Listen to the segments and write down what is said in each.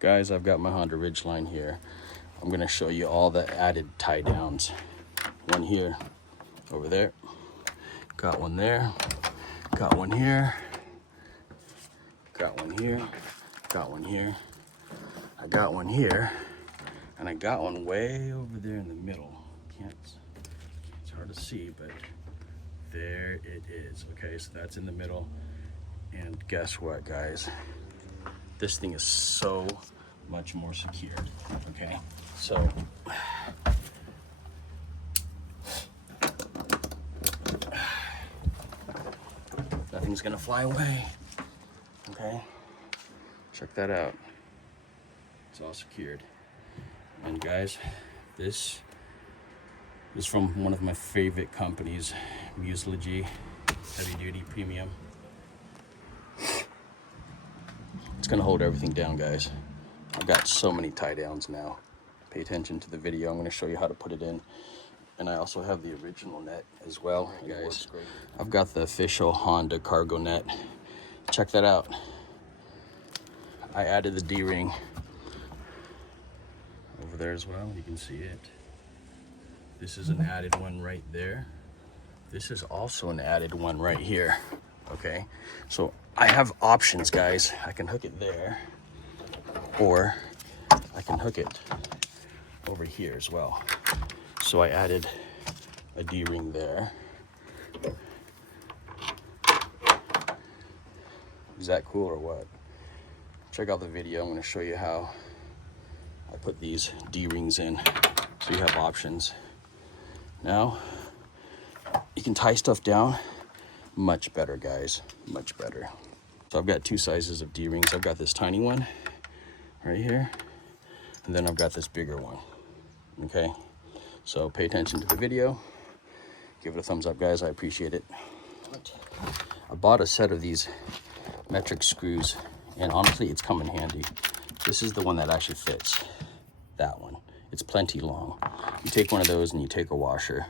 Guys, I've got my Honda Ridgeline here. I'm gonna show you all the added tie downs. One here, over there, got one there, got one here, got one here, got one here, I got one here, and I got one way over there in the middle. It's hard to see, but there it is. Okay, so that's in the middle. And guess what, guys? This thing is so much more secured. Okay, so nothing's gonna fly away. Okay, check that out. It's all secured. And guys, this is from one of my favorite companies, MUSLOGY Heavy Duty Premium. It's gonna hold everything down, guys. I've got so many tie downs now. Pay attention to the video. I'm gonna show you how to put it in. And I also have the original net as well, guys. I've got the official Honda cargo net. Check that out. I added the D-ring over there as well. You can see it. This is an added one right there. This is also an added one right here. Okay, so I have options, guys. I can hook it there, or I can hook it over here as well. So I added a D-ring there. Is that cool or what? Check out the video. I'm going to show you how I put these D-rings in, so you have options. Now you can tie stuff down much better, guys, much better. So I've got two sizes of D-rings. I've got this tiny one right here, and then I've got this bigger one. Okay, so pay attention to the video, give it a thumbs up, guys. I appreciate it. I bought a set of these metric screws, and honestly it's come in handy. This is the one that actually fits. That one, it's plenty long. You take one of those and you take a washer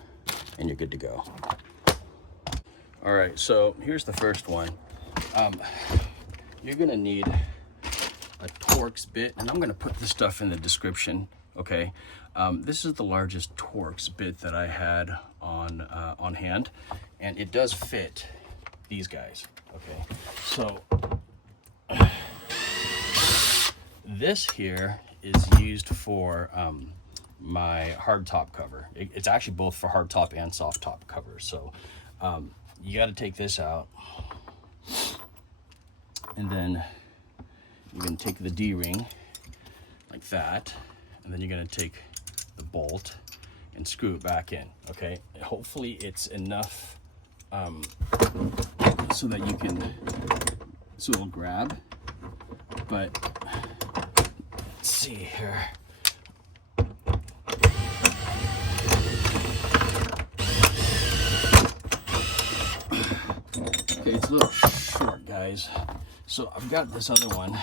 and you're good to go. All right, so here's the first one. You're gonna need a TORX bit, and I'm gonna put this stuff in the description, okay? This is the largest TORX bit that I had on hand, and it does fit these guys, okay? So this here is used for my hard top cover. It's actually both for hard top and soft top covers. So you got to take this out, and then you're going to take the D-ring like that, and then you're going to take the bolt and screw it back in. Okay, and hopefully it's enough so that you can, so it'll grab. But let's see here. Okay, it's a little short, guys. So I've got this other one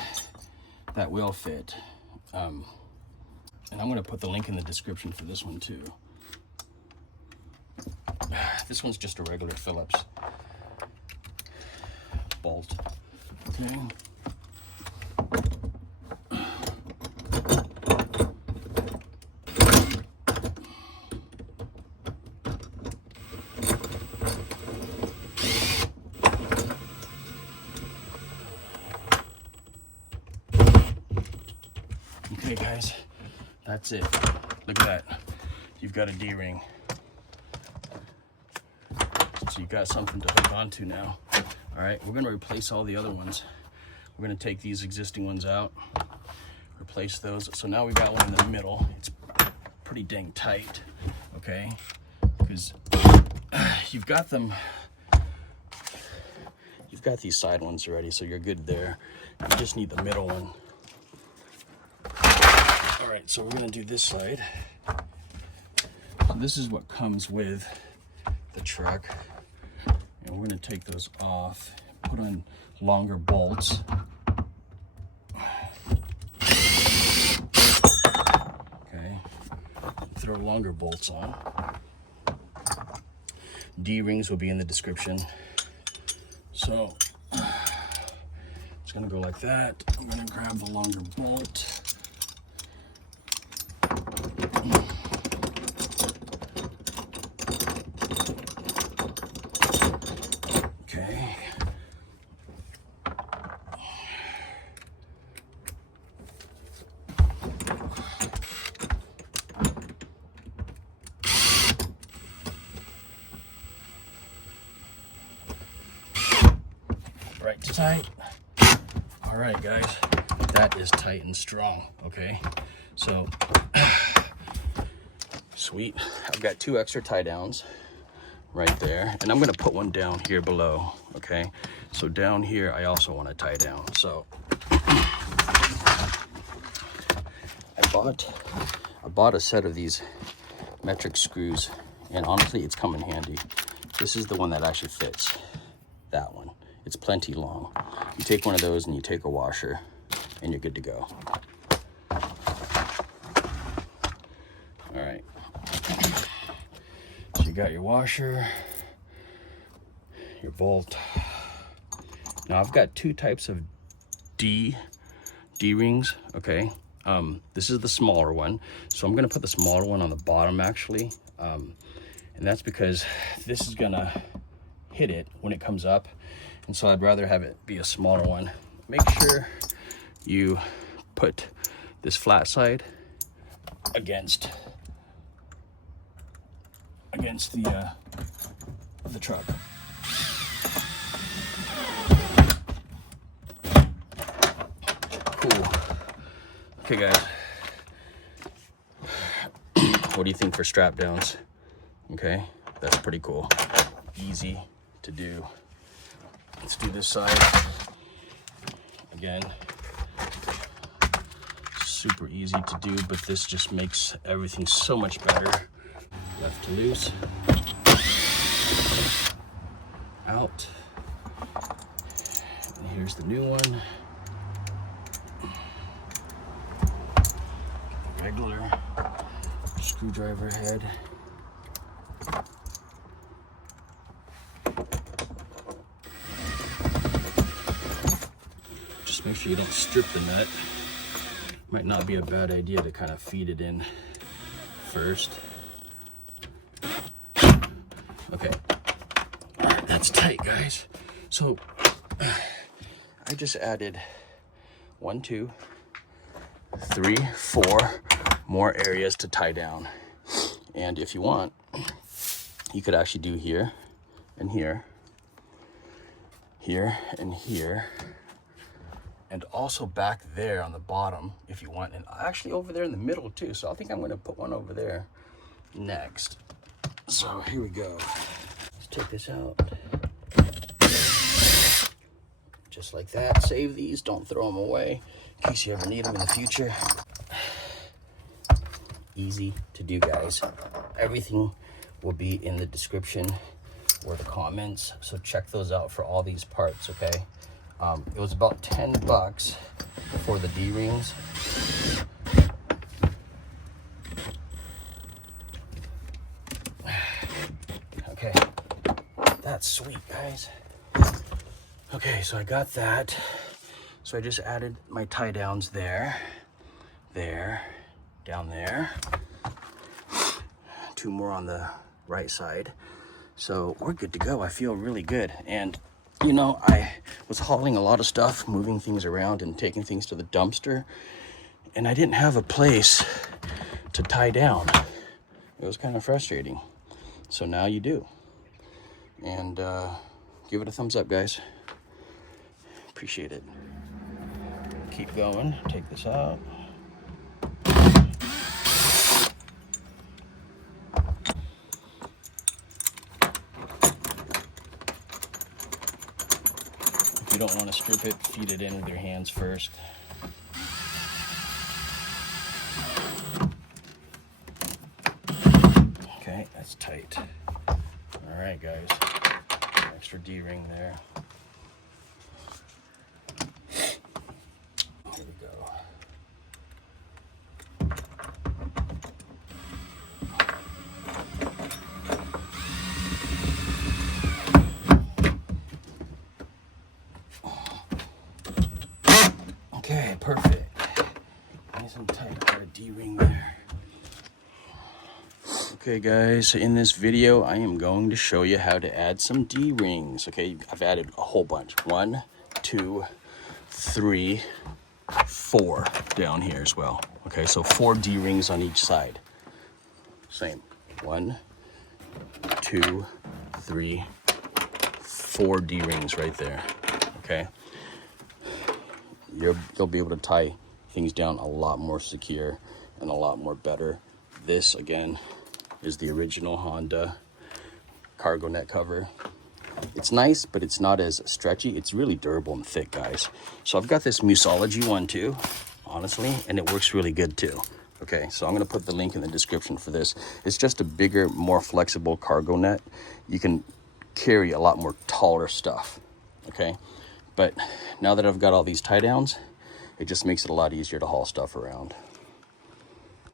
that will fit. And I'm gonna put the link in the description for this one too. This one's just a regular Phillips bolt. Okay. Okay, guys, that's it. Look at that. You've got a D-ring. So you've got something to hook onto now. All right, we're gonna replace all the other ones. We're gonna take these existing ones out, replace those. So now we've got one in the middle. It's pretty dang tight, okay? Because you've got them, you've got these side ones already, so you're good there. You just need the middle one. All right, so we're gonna do this side. So this is what comes with the truck. And we're gonna take those off, put on longer bolts. Okay, throw longer bolts on. D-rings will be in the description. So, just gonna go like that. I'm gonna grab the longer bolt. Okay. Right to tight. All right, guys, that is tight and strong. Okay, so sweet. I've got 2 extra tie downs right there, and I'm gonna put one down here below. Okay, so down here I also want to tie down. So I bought a set of these metric screws, and honestly it's come in handy. This is the one that actually fits. That one, it's plenty long. You take one of those and you take a washer and you're good to go. All right, so you got your washer, your bolt. Now I've got 2 types of D rings. Okay, this is the smaller one, so I'm gonna put the smaller one on the bottom actually, and that's because this is gonna hit it when it comes up, and so I'd rather have it be a smaller one. Make sure you put this flat side against the truck. Cool. Okay, guys. What do you think for strap downs? Okay, that's pretty cool. Easy to do. Let's do this side again. Super easy to do, but this just makes everything so much better. Left to loose. Out. And here's the new one. Regular screwdriver head. Just make sure you don't strip the nut. Might not be a bad idea to kind of feed it in first. Okay, all right, that's tight, guys. So I just added 1, 2, 3, 4 more areas to tie down. And if you want, you could actually do here and here, here and here, and also back there on the bottom if you want, and actually over there in the middle too. So I think I'm gonna put one over there next. So here we go. Let's take this out. Just like that. Save these, don't throw them away in case you ever need them in the future. Easy to do, guys. Everything will be in the description or the comments, so check those out for all these parts. Okay, it was about $10 for the D-rings. Okay, that's sweet, guys. Okay, so I got that. So I just added my tie downs there, down there. 2 more on the right side. So we're good to go. I feel really good. And you know, I was hauling a lot of stuff, moving things around and taking things to the dumpster, and I didn't have a place to tie down. It was kind of frustrating. So now you do. And give it a thumbs up, guys. Appreciate it. Keep going. Take this out. If you don't want to strip it, feed it in with your hands first. Okay, that's tight. All right, guys. Extra D-ring there. Here we go. Nice and tight. Got a D-ring there. Okay guys, so in this video, I am going to show you how to add some D-rings. Okay, I've added a whole bunch. 1, 2, 3, 4 down here as well. Okay, so 4 D-rings on each side. Same. 1, 2, 3, 4 D-rings right there. Okay, you'll be able to tie things down a lot more secure and a lot more better. This again is the original Honda cargo net cover. It's nice, but it's not as stretchy. It's really durable and thick, guys. So I've got this MUSLOGY one too, honestly, and it works really good too. Okay, so I'm gonna put the link in the description for this. It's just a bigger, more flexible cargo net. You can carry a lot more taller stuff, okay? But now that I've got all these tie downs, it just makes it a lot easier to haul stuff around.